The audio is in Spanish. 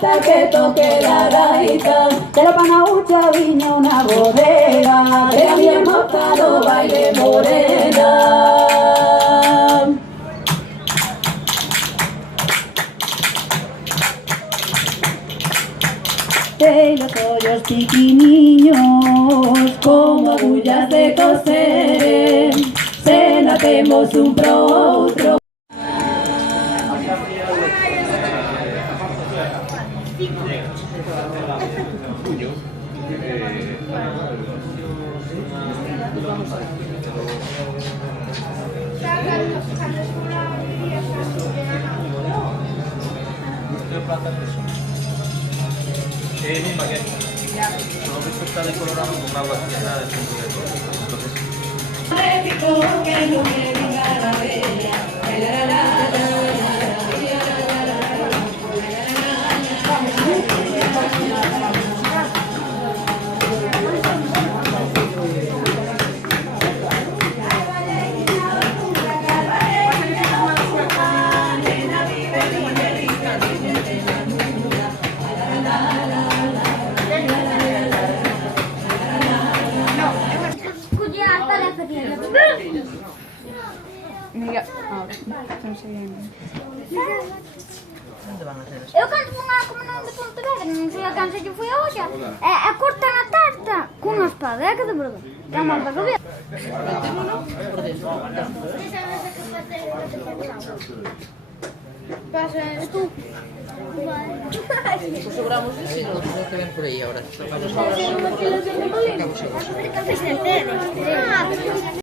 Hasta que toque la gaita, de la Panaucha viña una bodega, que había montado baile morena. De los hoyos piquiniños, como agullas de coser, se nacemos un pro outro. Es un baguette. No esto está decolorado con agua oxigenada del centro de todo. Mira, eu cando fun á comunidade de Pontevedra, non sei a cansa que foi a olla, e cortan a tarta cunha espada, é que de verdade. É unha alta que ve. Pasas tú. Pues sobramos de sí, no que ven por ahí ahora. Vamos a ver.